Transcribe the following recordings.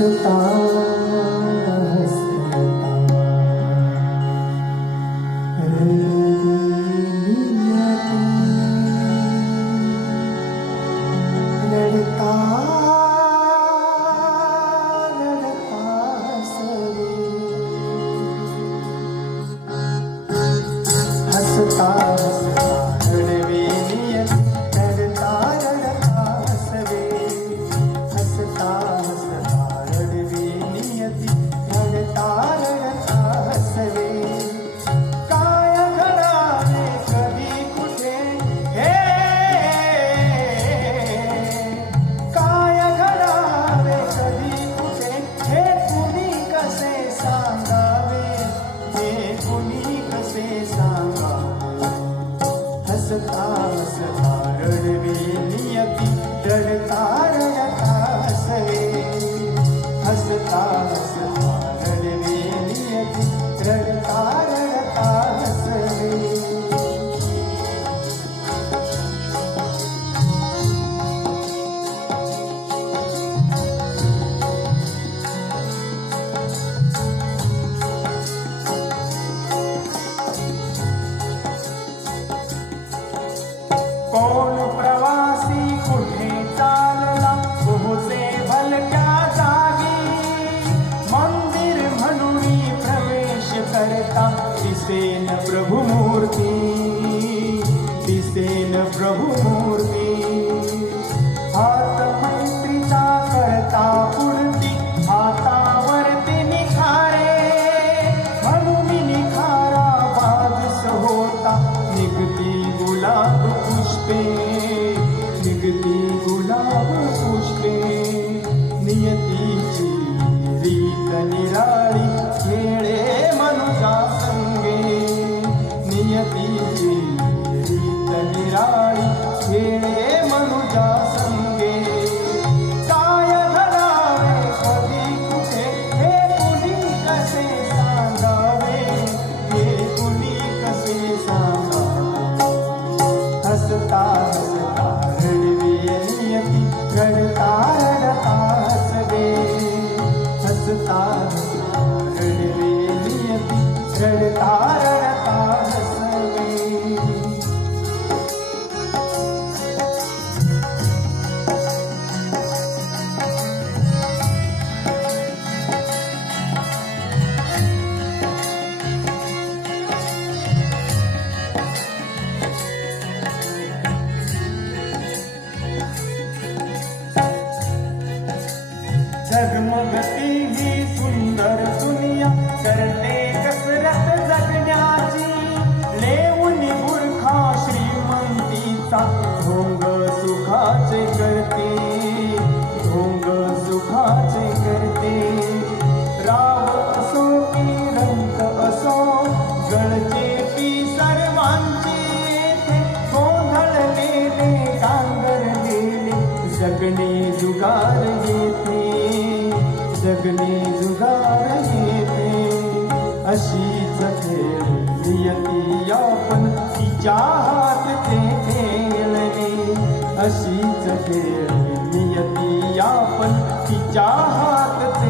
हसता हसता तास धारणवी नियती तर हस तास कोण प्रवासी कुठे चालला? पोहोचे भलक्या जागी. मंदिर म्हणून प्रवेश करता दिसेन प्रभुमूर्ती निराळी खेळे मनुजा संगे. नियतीची रीत निराळी खेळे चढ़ता है घड़ी में चढ़ता जुगार घेते जगणे जुगार घेते अशीच खेळ नियती आपण तिच्या हातचे खेळणे. अशीच खेळ नियती आपण तिच्या हातचे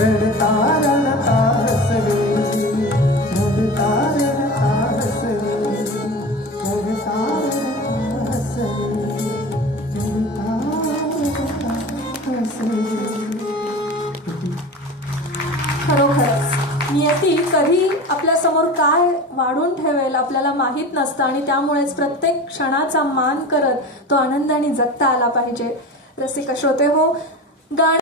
खरोखरच. नियती कधी आपल्यासमोर काय वाढून ठेवेल आपल्याला माहीत नसतं आणि त्यामुळेच प्रत्येक क्षणाचा मान करत तो आनंदाने जगता आला पाहिजे. रसिक श्रोते हो गाणे